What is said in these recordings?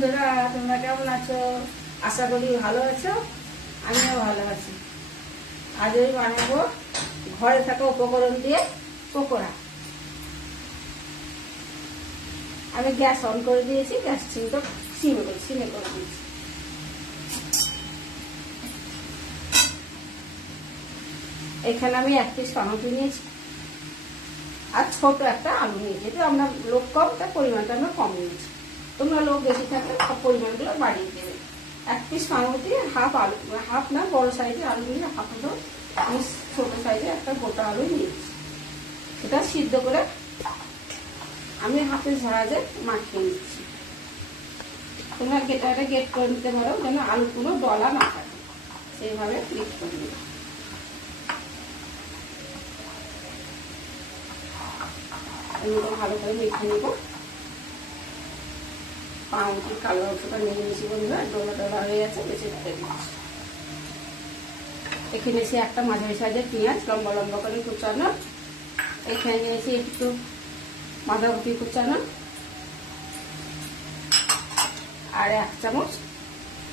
বন্ধুরা, তোমরা কেমন আছো? আশা করি ভালো আছো, আমিও ভালো আছি। আজ আমি বানাবো, ঘরে থাকা উপকরণ দিয়ে পকোড়া। আমি গ্যাস অন করে দিয়েছি, গ্যাস সিমটা সিমে করে সিমে করে দিয়েছি। এখানে আমি এক পিস টমেটো নিয়েছি, আর ছোট একটা আলু নিয়েছি। যেহেতু আমরা লোক কম, তার পরিমাণটা আমরা কম নিয়েছি। তোমরা লোক বেশি থাকলে পরিমাণগুলো বাড়িয়ে দেবে। এক পিস পাউরুটি হাফ আলু হাফ না, বড় সাইজের আলু নিয়ে হাফ আমি ছোটো সাইজের একটা গোটা আলু নিয়েছি এটা সিদ্ধ করে আমি হাতের ঝাড়াজে মাখিয়ে নিচ্ছি। তোমরা গেটাটা গেট করে নিতে পারো, যেন আলু কোনো ডলা না থাকে। সেইভাবে গেট করে নিতে ভালো করে মেখে নেব। পাউরুটির কালো অংশটা নিয়ে নিয়েছি বন্ধুরা ডোলা ডোলা হয়ে গেছে, বেশি ঢেলে দিচ্ছি এখানে এসে একটা মাঝারি সাইজের পেঁয়াজ, লম্বা লম্বা করে কুচানো। এখানে নিয়েছি একটু বাঁধাকপি কুচানো। আর এক চামচ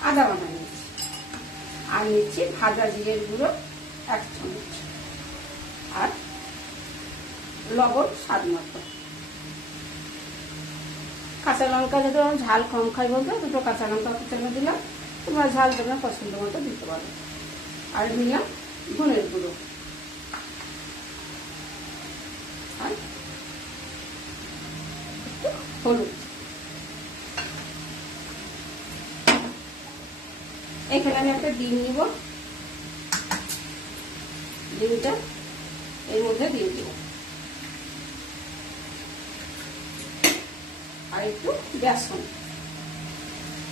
আদা বাটা নিয়েছি। আর নিচ্ছি ভাজা জিরের গুঁড়ো, এক চামচ। আর লবণ স্বাদ মতো। কাঁচা লঙ্কা যদি ঝাল কম খাই বলতে, দুটো কাঁচা লঙ্কা কুচানো দিলাম। তোমরা ঝাল তোমরা পছন্দ মতো দিতে পারো। আর নিলাম ধনের গুঁড়ো। আর হলুদ। এখানে আমি একটা ডিম নিব। ডিমটা এর মধ্যে দিয়ে দিব। আর একটু বেসন।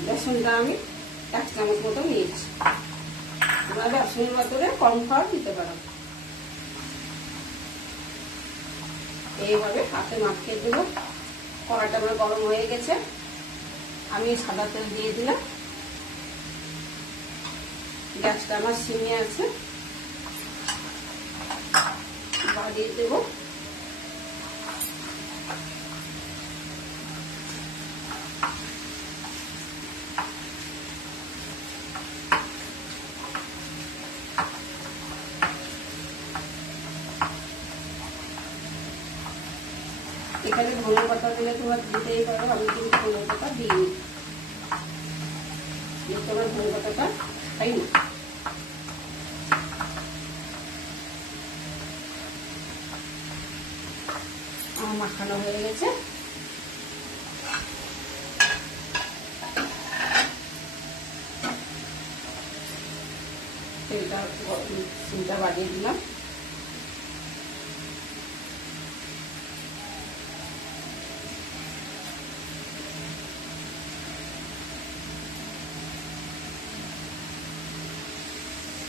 বেসনটা আমি এক চামচ মতো নিয়েছি। তোমরা বেসনের কম খাওয়া দিতে পারো। এইভাবে হাতে মাখিয়ে দেবো। কড়াটা আমার গরম হয়ে গেছে। আমি সাদা তেল দিয়ে দিলাম। গ্যাসটা আমার সিমে আছে। বাড়িয়ে দেবো এখানে ধনে পাতা দিলে তোমার দিতেই পারো, আমি কিন্তু ধনে পাতা দিই তোমার ধনে পাতাটা তাই না মাখানো হয়ে গেছে। সিমটা বাড়িয়ে দিলাম।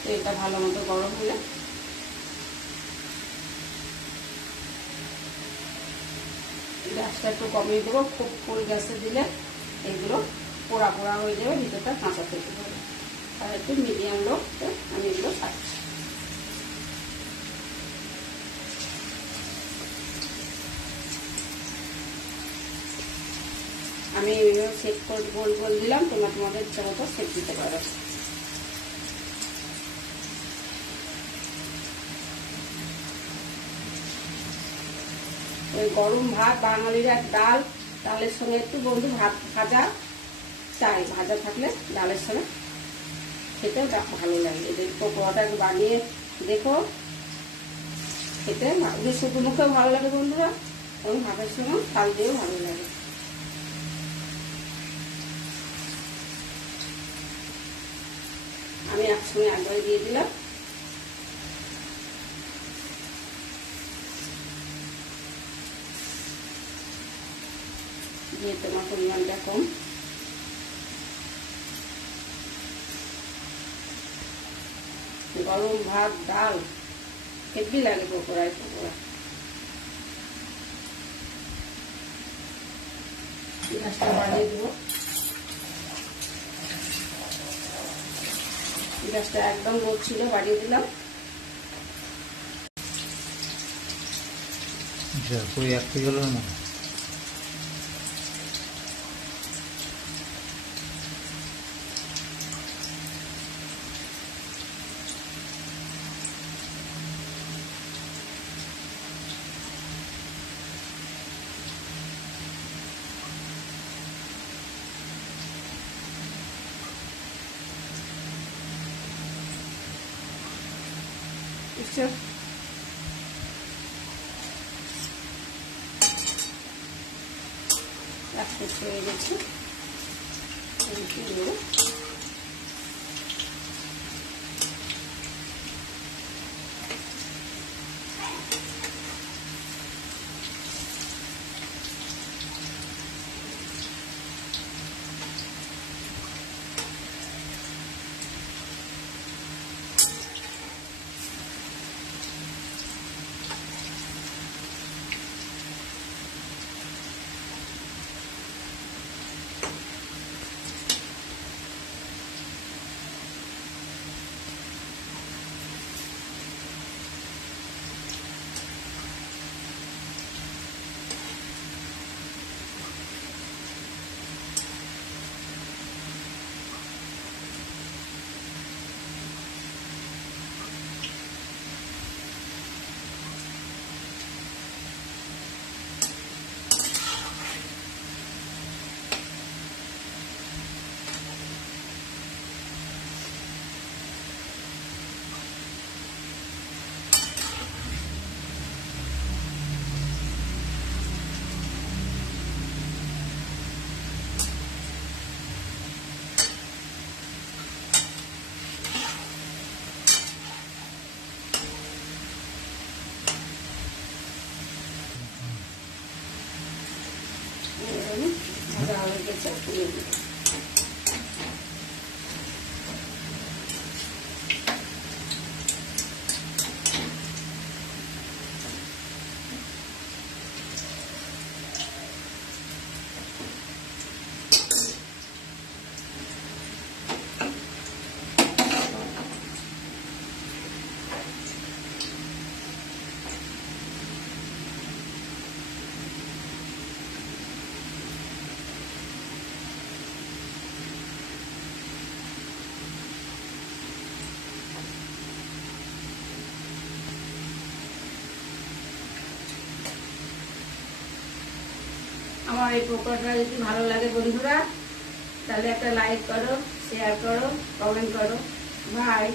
তেলটা ভালো মতো গরম হলে গ্যাসটা একটু কমিয়ে দেবো। খুব ফুল গ্যাসে দিলে এগুলো পোড়া পোড়া হয়ে যাবে, ভিতরটা কাঁচা থেকে যাবে। আর একটু মিডিয়াম লোকতে আমি এগুলো খাচ্ছি আমি এইভাবে সেট করে গোল গোল দিলাম, তোমরা তোমাদের ইচ্ছা মতো সেট দিতে পারো। ওই গরম ভাত, বাঙালির এক ডাল, ডালের সঙ্গে একটু বন্ধু ভাত, ভাজা চাই। ভাজা থাকলে ডালের সঙ্গে খেতে ভালো লাগে। এদের পকোড়াটা বানিয়ে দেখো। খেতে শুধু মুখেও ভালো লাগে বন্ধুরা। এবং ভাতের সঙ্গে থাল দিয়েও ভালো লাগে। আমি একসঙ্গে একবারে দিয়ে দিলাম। দিয়ে তোমার পরিমাণটা কম। গরম ভাত, ডাল হেভি লাগে পকোড়ায় পকোড়া গ্যাসটা বাড়িয়ে দেবো। গ্যাসটা একদম লো ছিল বাড়িয়ে দিলাম। কই এক গেল না? দেখছ এক হয়ে গেছে। ভাজা হয়ে গেছে আমার এই পকোড়াটা যদি ভালো লাগে বন্ধুরা, তাহলে একটা লাইক করো শেয়ার করো কমেন্ট করো। বাই